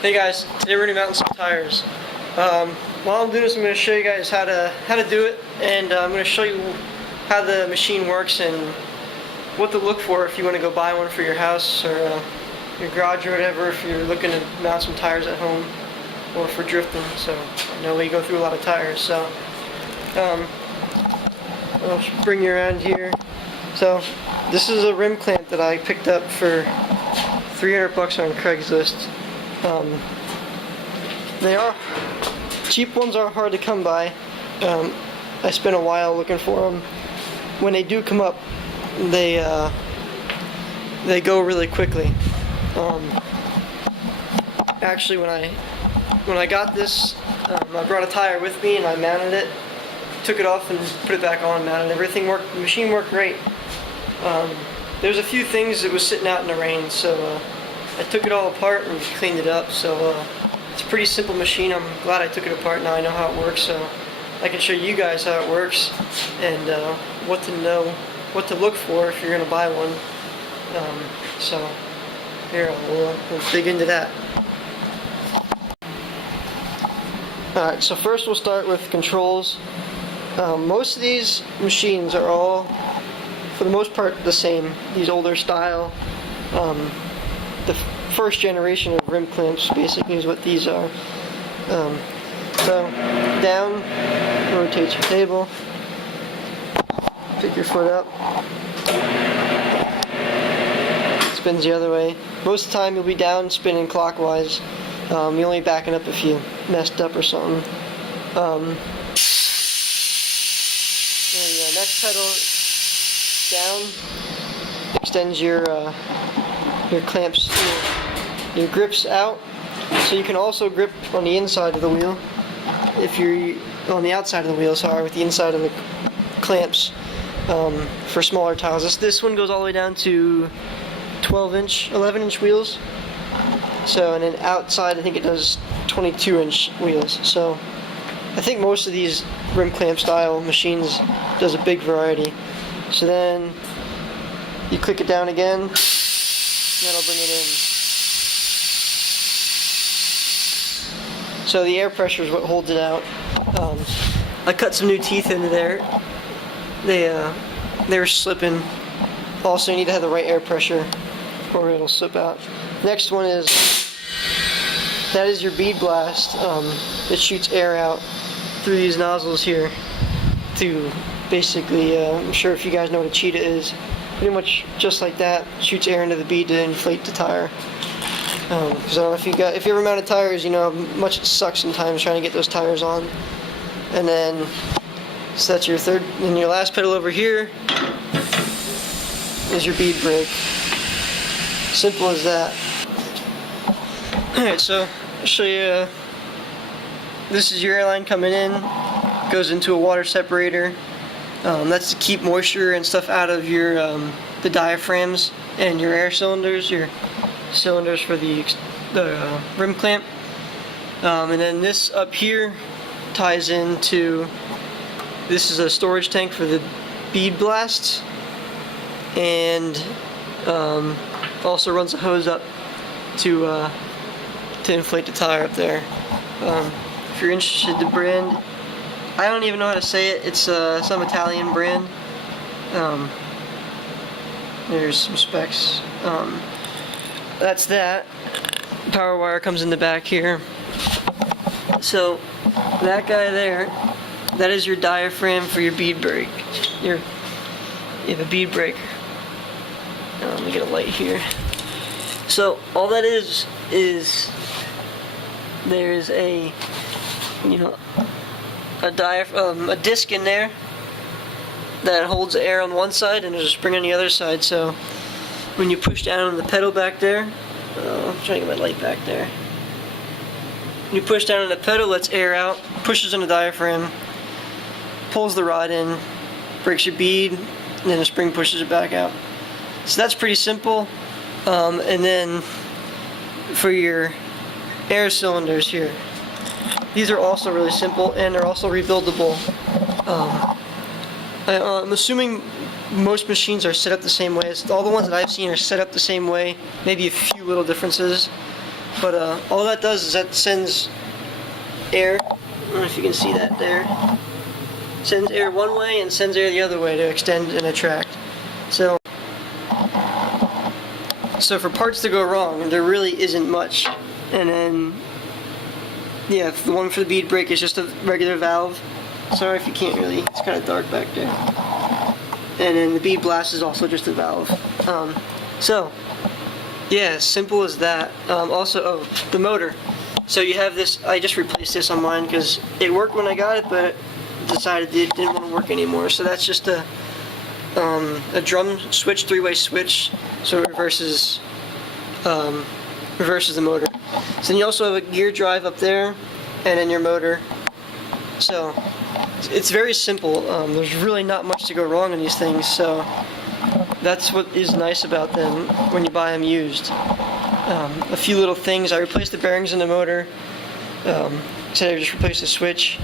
Hey guys, today we're going to mount some tires. While I'm doing this, I'm going to show you guys how to do it, and I'm going to show you how the machine works and what to look for if you want to go buy one for your house or your garage or whatever, if you're looking to mount some tires at home or for drifting. So I know we go through a lot of tires. So I'll bring you around here. So this is a rim clamp that I picked up for $300 on Craigslist. They are cheap ones are hard to come by. I spent a while looking for them. When they do come up, they go really quickly. Actually, when I got this, I brought a tire with me and I mounted it, took it off and put it back on, mounted everything worked. The machine worked great. There's a few things that was sitting out in the rain, so I took it all apart and cleaned it up. So it's a pretty simple machine. I'm glad I took it apart. Now I know how it works, so I can show you guys how it works and what to know, what to look for if you're going to buy one. So here, we'll dig into that. Alright, so first we'll start with controls. Most of these machines are all, for the most part, the same. These older style, the first generation of rim clamps basically is what these are. So down, rotate your table, pick your foot up, spins the other way. Most of the time you'll be down spinning clockwise. You're only backing up if you messed up or something. There you go. Next pedal down extends your clamps, your grips out, so you can also grip on the inside of the wheel. If you're on the outside of the wheel, sorry, with the inside of the clamps for smaller tiles. This one goes all the way down to 11-inch wheels. So, and then outside, I think it does 22-inch wheels. So, I think most of these rim clamp style machines does a big variety. So then you click it down again, and that'll bring it in. So the air pressure is what holds it out. I cut some new teeth into there. They were slipping. Also, you need to have the right air pressure or it'll slip out. Next one is, that is your bead blast. It shoots air out through these nozzles here to basically, I'm sure if you guys know what a cheetah is, pretty much just like that, shoots air into the bead to inflate the tire. Because I don't know if you ever mounted tires, you know how much it sucks sometimes trying to get those tires on. And then, so that's your third, and your last pedal over here is your bead brake. Simple as that. Alright, so I'll show you, this is your airline coming in, goes into a water separator. That's to keep moisture and stuff out of your the diaphragms and your air cylinders, your cylinders for the rim clamp. And then this up here ties into, this is a storage tank for the bead blasts, and also runs a hose up to inflate the tire up there. If you're interested, the brand, I don't even know how to say it. It's some Italian brand. There's some specs. That's that. Power wire comes in the back here. So that guy there, that is your diaphragm for your bead brake. You have a bead brake. Let me get a light here. So all that is there's a, you know, a disc in there that holds the air on one side and there's a spring on the other side. So when you push down on the pedal back there, I'm trying to get my light back there. When you push down on the pedal, lets air out, pushes on the diaphragm, pulls the rod in, breaks your bead, and then the spring pushes it back out. So that's pretty simple. And then for your air cylinders here, these are also really simple and they're also rebuildable. I'm assuming most machines are set up the same way. All the ones that I've seen are set up the same way, maybe a few little differences. But all that does is that sends air, I don't know if you can see that there, sends air one way and sends air the other way to extend and attract. So for parts to go wrong, there really isn't much. And then, yeah, the one for the bead brake is just a regular valve. Sorry if you can't really, it's kind of dark back there. And then the bead blast is also just a valve. So, yeah, simple as that. Also, the motor. So you have this, I just replaced this on mine because it worked when I got it, but decided it didn't want to work anymore. So that's just a drum switch, three-way switch, so it reverses the motor. So then you also have a gear drive up there, and then your motor. So it's very simple. There's really not much to go wrong in these things, so that's what is nice about them when you buy them used. A few little things. I replaced the bearings in the motor. Said I just replaced the switch,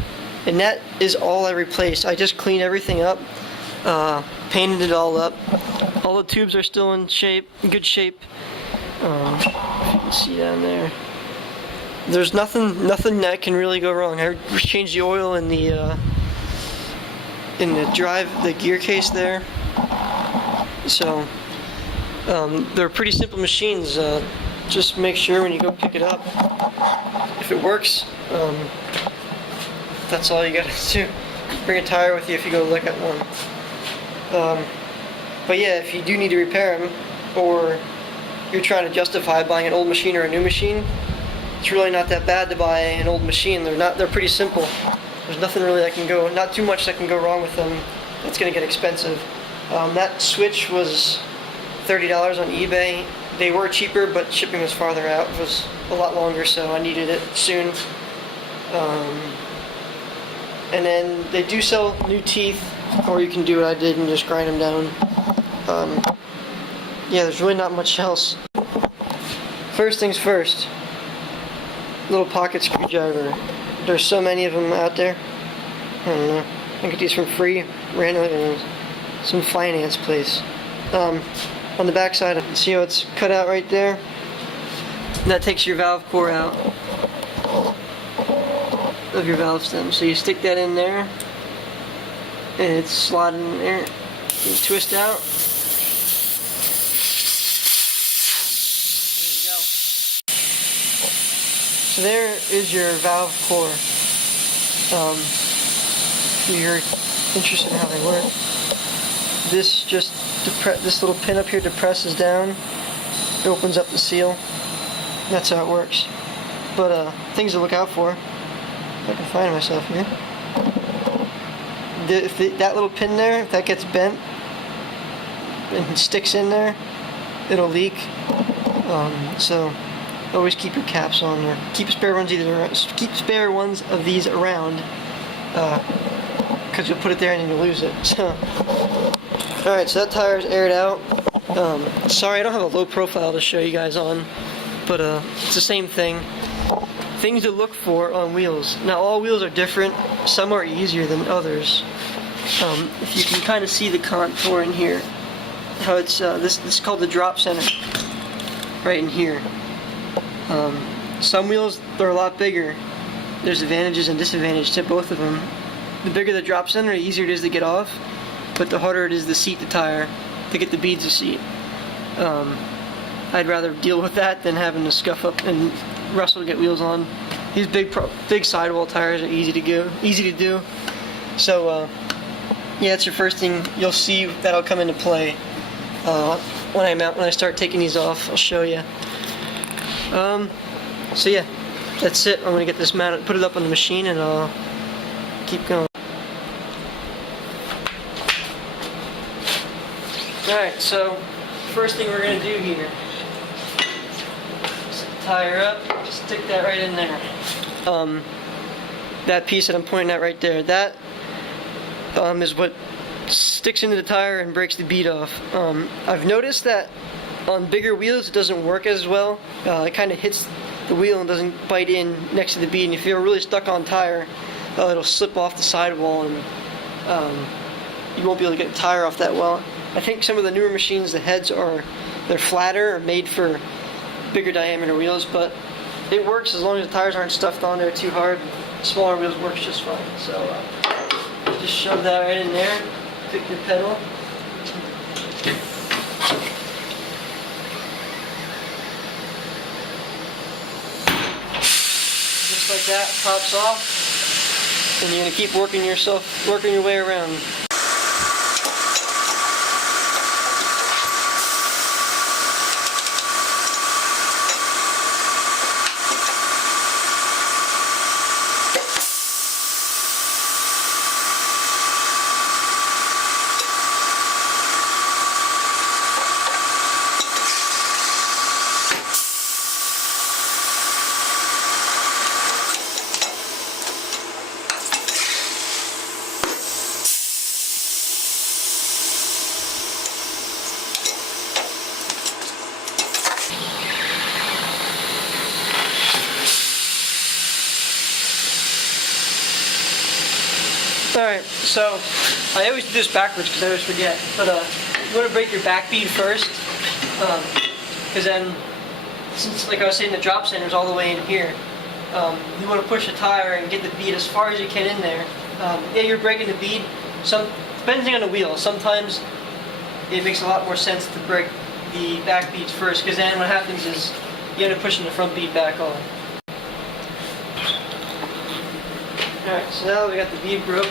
and that is all I replaced. I just cleaned everything up, painted it all up. All the tubes are still in shape, good shape. If you can see down there, there's nothing that can really go wrong. I changed the oil in the gear case there. So they're pretty simple machines. Just make sure when you go pick it up, if it works, that's all you gotta do. Bring a tire with you if you go look at one. But yeah, if you do need to repair them, or you're trying to justify buying an old machine or a new machine, it's really not that bad to buy an old machine. They're pretty simple. There's nothing really not too much that can go wrong with them. It's gonna get expensive. That switch was $30 on eBay. They were cheaper, but shipping was farther out. It was a lot longer, so I needed it soon. And then they do sell new teeth, or you can do what I did and just grind them down. Yeah, there's really not much else. First things first, little pocket screwdriver. There's so many of them out there. I don't know. I get these from free, randomly, some finance place. On the back side, see how it's cut out right there? That takes your valve core out of your valve stem. So you stick that in there, and it's slotted in there. You twist out. There you go. So there is your valve core. If you're interested in how they work, this little pin up here depresses down. It opens up the seal. That's how it works. But things to look out for. If I can find myself here. That little pin there, if that gets bent and sticks in there, it'll leak. So always keep your caps on, or keep spare ones of these around, because you'll put it there and then you'll lose it. So, all right, so that tire is aired out. Sorry, I don't have a low profile to show you guys on, but it's the same thing. Things to look for on wheels. Now, all wheels are different. Some are easier than others. If you can kind of see the contour in here, how it's this is called the drop center, right in here. Some wheels, they're a lot bigger. There's advantages and disadvantages to both of them. The bigger the drop center, the easier it is to get off, but the harder it is to seat the tire, to get the beads to seat. I'd rather deal with that than having to scuff up and wrestle to get wheels on. These big sidewall tires are easy to do. So yeah, it's your first thing you'll see that'll come into play when I start taking these off. I'll show you. So yeah, that's it. I'm gonna get this mounted, put it up on the machine, and I'll keep going. Alright, so first thing we're going to do here, set the tire up, stick that right in there. That piece that I'm pointing at right there, that is what sticks into the tire and breaks the bead off. I've noticed that on bigger wheels it doesn't work as well. It kind of hits the wheel and doesn't bite in next to the bead, and if you're really stuck on tire, it'll slip off the sidewall, and you won't be able to get the tire off that well. I think some of the newer machines, the heads they're flatter or made for bigger diameter wheels, but it works as long as the tires aren't stuffed on there too hard. Smaller wheels works just fine. So just shove that right in there. Pick your pedal. Just like that, pops off, and you're gonna keep working your way around. Alright, so I always do this backwards because I always forget, but you want to break your back bead first, because then, since like I was saying, the drop center is all the way in here, you want to push the tire and get the bead as far as you can in there. Yeah, you're breaking the bead, depending on the wheel. Sometimes it makes a lot more sense to break the back beads first, because then what happens is you end up pushing the front bead back on. Alright, so now we got the bead broke.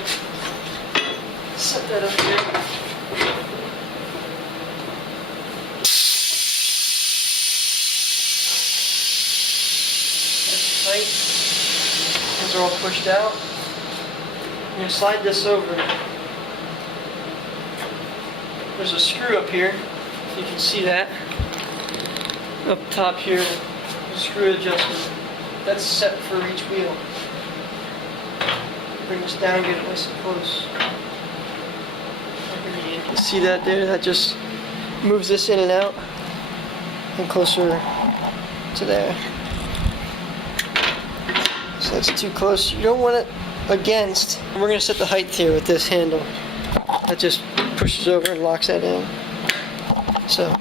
Set that up here. That's tight. These are all pushed out. I'm going to slide this over. There's a screw up here, if you can see that. Up top here, the screw adjustment. That's set for each wheel. Bring this down, get it nice and close. You can see that there, that just moves this in and out and closer to there. So that's too close. You don't want it against. We're going to set the height here with this handle. That just pushes over and locks that in. So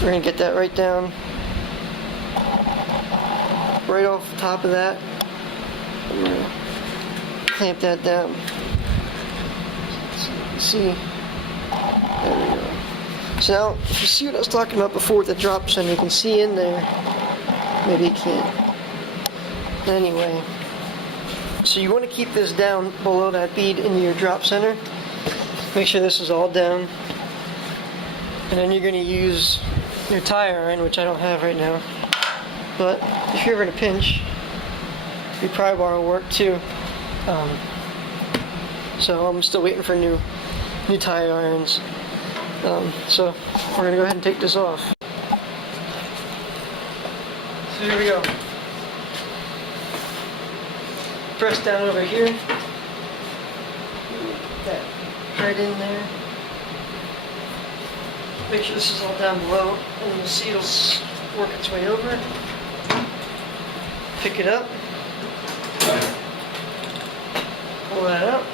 we're going to get that right down, right off the top of that. I'm going to clamp that down. So you can see. There we go. So now, if you see what I was talking about before with the drop center, you can see in there. Maybe you can't. Anyway, so you want to keep this down below that bead in your drop center. Make sure this is all down. And then you're going to use your tire iron, which I don't have right now. But if you're ever in a pinch, your pry bar will work too. So I'm still waiting for new tire irons. So we're gonna go ahead and take this off. So here we go. Press down over here. That right in there. Make sure this is all down below, and you'll see it'll work its way over. Pick it up. Pull that up.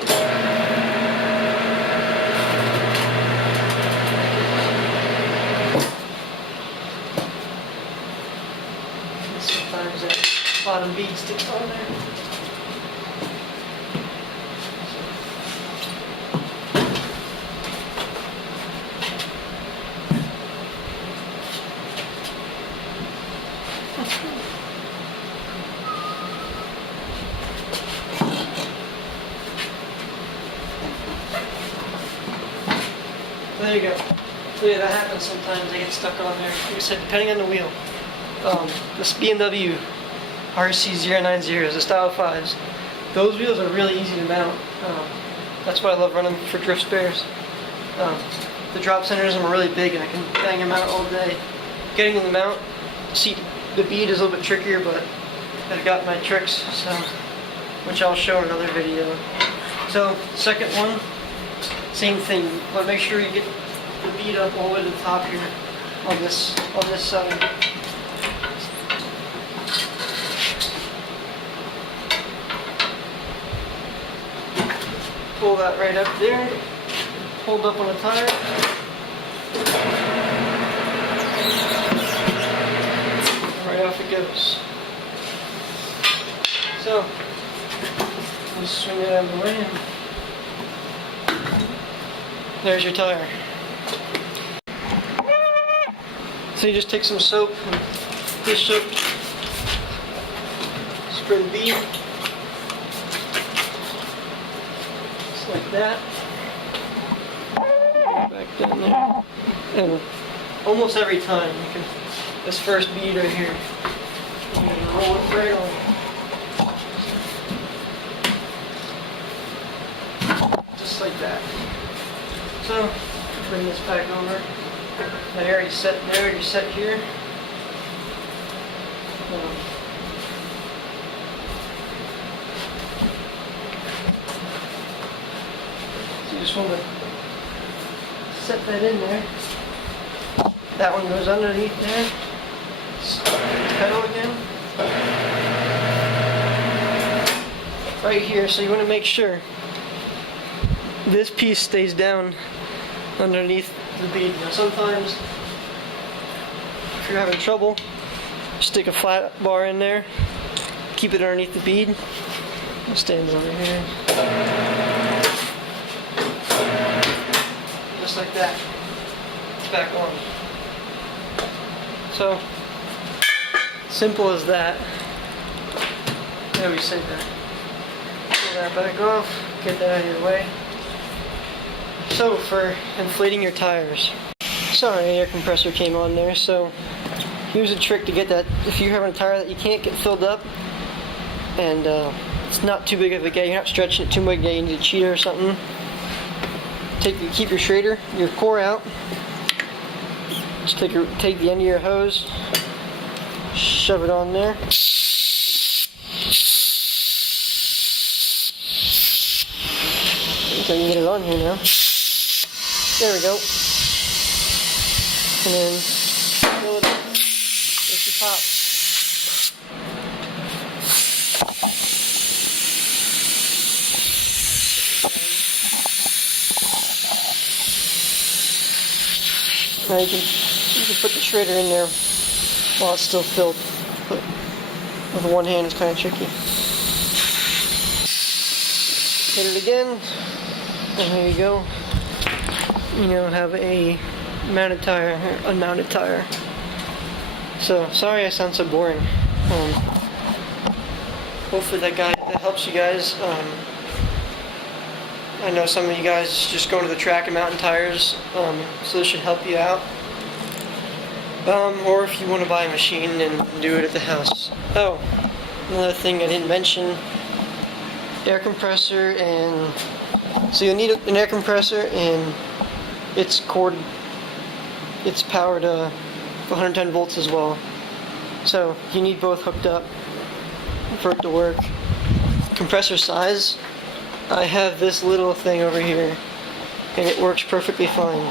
And sometimes that bottom bead sticks on there. There you go. So yeah, that happens sometimes. They get stuck on there. Like I said, depending on the wheel. This BMW RC090s, the Style 5s, those wheels are really easy to mount. That's why I love running for drift spares. The drop centers are really big and I can bang them out all day. Getting in the mount, see, the bead is a little bit trickier, but I've got my tricks, so, which I'll show in another video. So, second one, same thing, but make sure you get the bead up all the way to the top here on this side. Pull that right up there, hold up on the tire. Right off it goes. So, just swing it out of the way and there's your tire. So you just take some soap and dish soap, spray the bead, just like that. Back down there. And almost every time you can, this first bead right here, you can roll it right on. Just like that. So, bring this back over. They already set here. So you just want to set that in there. That one goes underneath there. Pedal again. Right here, so you want to make sure this piece stays down underneath the bead. Now sometimes, if you're having trouble, stick a flat bar in there, keep it underneath the bead. It stands over here. Just like that. It's back on. So, simple as that. There we said that. Pull that back off, get that out of your way. So, for inflating your tires. Sorry, air compressor came on there, so here's a trick to get that. If you're having a tire that you can't get filled up, and it's not too big of a gap, you're not stretching it too much, you need a cheater or something. Keep your Schrader, your core out. Just take the end of your hose, shove it on there. So you can get it on here now. There we go. And then fill it up. Make it pop. Now you can put the Schrader in there while it's still filled, but with one hand it's kind of tricky. Hit it again, and there you go. You know, have a mounted tire, unmounted tire. So, sorry I sound so boring. Hopefully that helps you guys. I know some of you guys just go to the track and mountain tires, so this should help you out. Or if you want to buy a machine and do it at the house. Oh, another thing I didn't mention, air compressor, and so you'll need an air compressor, and it's powered 110 volts as well. So you need both hooked up for it to work. Compressor size, I have this little thing over here, and it works perfectly fine.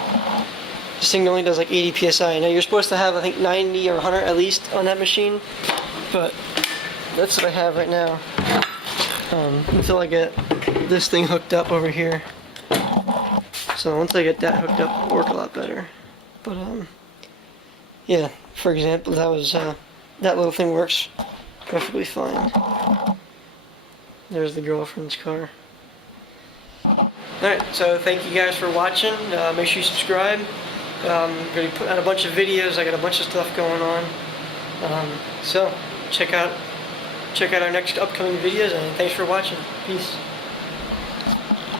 This thing only does like 80 psi. Now you're supposed to have, I think, 90 or 100 at least on that machine, but that's what I have right now. Until I get this thing hooked up over here. So once I get that hooked up, it'll work a lot better. But yeah, for example, that little thing works perfectly fine. There's the girlfriend's car. Alright, so thank you guys for watching. Make sure you subscribe. I'm going to put out a bunch of videos. I got a bunch of stuff going on. So check out our next upcoming videos, and thanks for watching. Peace.